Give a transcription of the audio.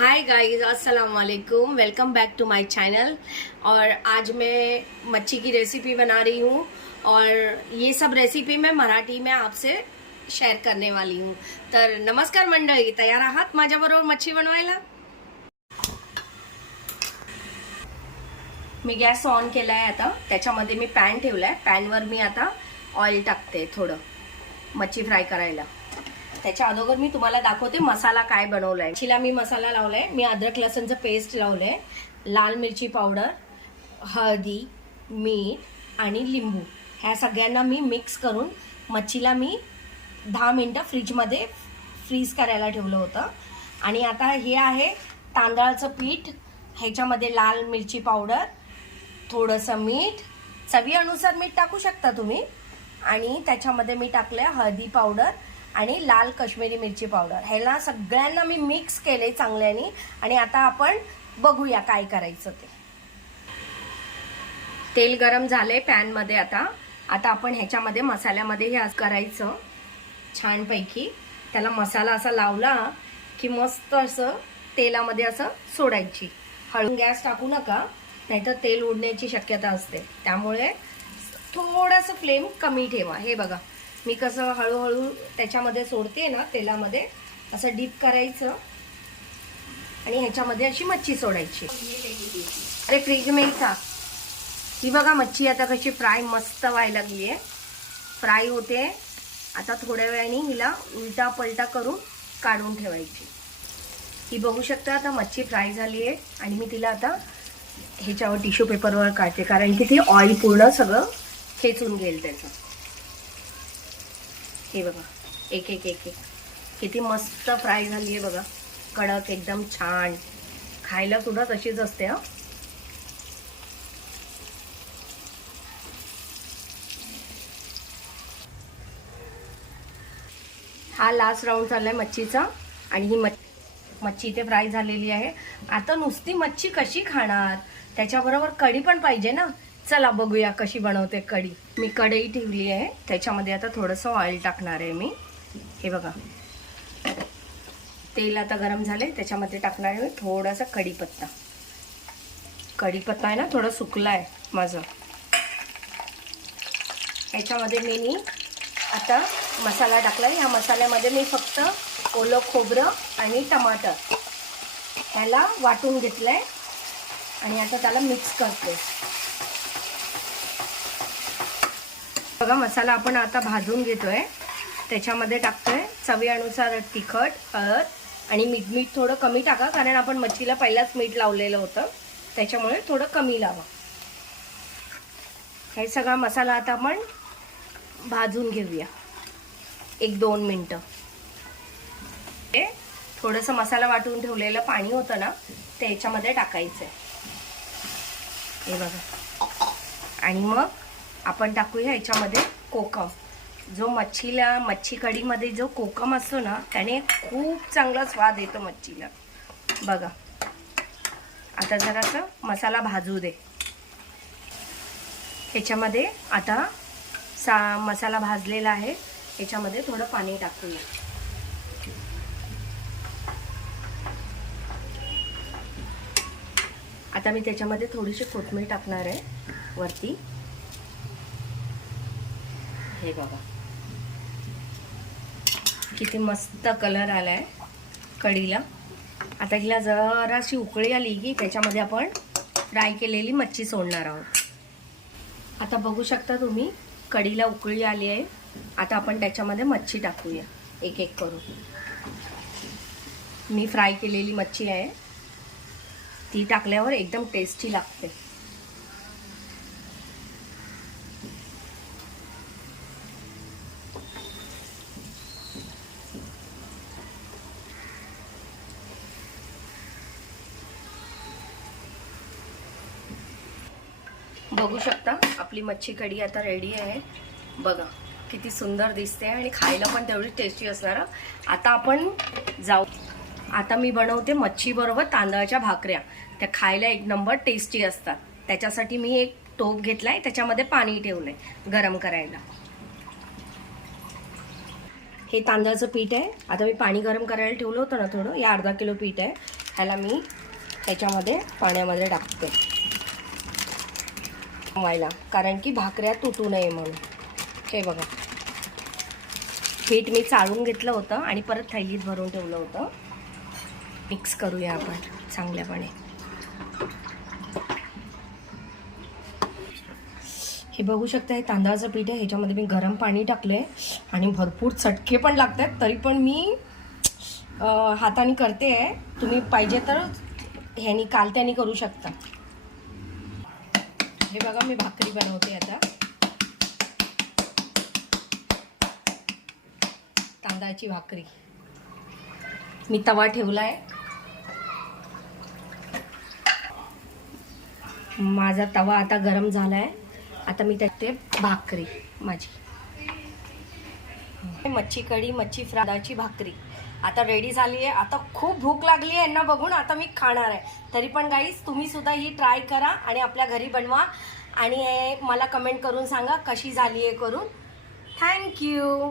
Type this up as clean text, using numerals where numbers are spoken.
हाय guys, अस्सलाम वालेकुम। Welcome back to my channel. और आज मैं मच्छी की रेसिपी बना रही हूँ और ये सब रेसिपी मैं मराठी में आपसे शेअर करने वाली हूँ। तर नमस्कार मंडळी, तयार आहात माझ्याबरोबर मच्छी बनवायला? मी गॅस ऑन केलाय। आता त्याच्यामध्ये मी पॅन ठेवलाय। पॅनवर मी आता ऑइल टाकते थोडं मच्छी फ्राय करायला। त्याच्या अगोदर मी तुम्हाला दाखवते मसाला काय बनवलाय। मच्छीला मी मसाला लावलाय। मी अद्रक लसूणचं पेस्ट लावलंय, लाल मिरची पावडर, हळदी, मीठ आणि लिंबू ह्या सगळ्यांना मी मिक्स करून मच्छीला मी 10 मिनिटं फ्रीजमध्ये फ्रीज करायला ठेवलं होतं। आणि आता हे आहे तांदळाचं पीठ। ह्याच्यामध्ये लाल मिरची पावडर, थोडंसं मीठ, चवीनुसार मीठ टाकू शकता तुम्ही। आणि त्याच्यामध्ये मी टाकले हळदी पावडर आणि लाल काश्मीरी मिरची पावडर। ह्याला सगळ्यांना मी मिक्स केले चांगल्याने। आणि आता आपण बघूया काय करायचं ते। तेल गरम झाले पॅन मध्ये। आता आपण ह्याच्यामध्ये मसाल्यामध्ये हे असं करायचं छानपैकी। त्याला मसाला असा लावला की मस्त असं तेलामध्ये असं सोडायची। हळू गॅस टाकू नका, नाहीतर तेल उडण्याची शक्यता असते। त्यामुळे थोडंसं फ्लेम कमी ठेवा। हे बघा मी कसं हळूहळू त्याच्यामध्ये सोडते ना, तेलामध्ये असं डीप करायचं आणि ह्याच्यामध्ये अशी मच्छी सोडायची। अरे फ्रीज में था। ही बघा मच्छी आता कशी फ्राय मस्त व्हायला लागली आहे, फ्राय होते। आता थोड्या वेळाने हिला उलटा पलटा करून काढून ठेवायची। ही बघू शकता आता मच्छी फ्राय झाली आहे। आणि मी तिला आता ह्याच्यावर टिश्यू पेपरवर काढते, कारण की ती ऑइल पूर्ण सगळं खेचून घेईल त्याचं। हे बघा एक एक एक एक किती मस्त फ्राय झाली आहे बघा, कडक एकदम छान। खायला सुद्धा तशीच असते हा। हा लास्ट राऊंड चाललाय मच्छीचा। आणि ही मच्छी इथे फ्राय झालेली आहे। आता नुसती मच्छी कशी खाणार, त्याच्याबरोबर कढी पण पाहिजे ना। चला बघूया कशी बनवते कढी। मी कढई ठेवली आहे, त्याच्यामध्ये आता थोडंसं ऑइल टाकणार आहे मी। हे बघा तेल आता गरम झाले, त्याच्यामध्ये टाकणार आहे थोडासा कढीपत्ता। कढीपत्ता आहे ना थोडा सुकला आहे माझं। ह्याच्यामध्ये मी आता मसाला टाकलाय। ह्या मसाल्यामध्ये मी फक्त ओलं खोबरं आणि टमाटर ह्याला वाटून घेतलंय आणि आता त्याला मिक्स करते। बघा मसाला आपण आता भाजून घेतोय। त्याच्यामध्ये टाकतोय चवीनुसार तिखट, हळद आणि मीठ। मीठ थोडं कमी टाका, कारण आपण मच्छीला पहिलाच मीठ लावलेलं होतं, त्याच्यामुळे थोडं कमी लावा। हे सगळा मसाला आता आपण भाजून घेऊया 1-2 मिनिटं। थोडंसं मसाला वाटून ठेवलेलं पाणी होतं ना, ते याच्यामध्ये टाकायचंय। हे बघा आणि मग आपण टाकूया याच्यामध्ये कोकम। जो मच्छी कढीमध्ये जो कोकम असतो ना, त्याने खूप चांगला स्वाद येतो मच्छीला। बघा आता जरासं मसाला भाजू दे। ह्याच्यामध्ये आता मसाला भाजलेला आहे, ह्याच्यामध्ये थोडं पाणी टाकूया। आता मी त्याच्यामध्ये थोडीशी कोथिंबीर टाकणार आहे वरती। हे बघा किती मस्त कलर आलाय कढीला। आता हिला जराशी उकळी आली की त्याच्यामध्ये आपण फ्राय केलेली मच्छी सोडणार आहोत। आता बघू शकता तुम्ही कढीला उकळी आली आहे। आता आपण त्याच्यामध्ये मच्छी टाकूया एक एक करून। मी फ्राय केलेली मच्छी आहे, ती टाकल्यावर एकदम टेस्टी लागते। बघू शकता आपली मच्छी कढी आता रेडी आहे। बघा किती सुंदर दिसते आणि खायला पण तेवढी टेस्टी असणार। आता आपण जाऊ। आता मी बनवते मच्छी बरोबर तांदळाच्या भाकऱ्या। त्या खायला एक नंबर टेस्टी असतात। त्याच्यासाठी मी एक टोप घेतलाय, त्याच्यामध्ये पाणी ठेवलंय गरम करायला। हे तांदळाचं पीठ आहे। आता मी पाणी गरम करायला ठेवलं होतं ना थोडं, या अर्धा किलो पीठ आहे। ह्याला मी ह्याच्यामध्ये पाण्यामध्ये टाकते व्हायला, कारण की भाकऱ्या तुटू नये म्हणून. हे बघा, पीठ मी चाळून घेतलं होतं आणि परत थैलीत भरून ठेवलं होतं. मिक्स करूया आपण चांगल्यापणे. हे बघू शकता, हे तांदळाचं पीठ आहे. ह्याच्यामध्ये मी गरम पाणी टाकलं आहे आणि भरपूर चटके पण लागत आहेत, तरी पण मी हाताने करते आहे. तुम्ही पाहिजे तर ह्यानी कालत्यानी करू शकता. हे बघा, मी भाकरी बनवते आता. तांदळाची भाकरी. मी तवा ठेवला आहे. माझा तवा आता गरम झाला आहे. आता मी टाकते भाकरी माझी. मच्छी कढी, मच्छी फ्रायची भाकरी आता रेडी झाली आहे. आता खूप भूक लागली आहे यांना बघून. आता मी खाणार आहे. तरी पण गाईस, तुम्ही सुद्धा ही ट्राय करा आणि आपल्या घरी बनवा आणि मला कमेंट करून सांगा कशी झाली आहे करून. थँक्यू.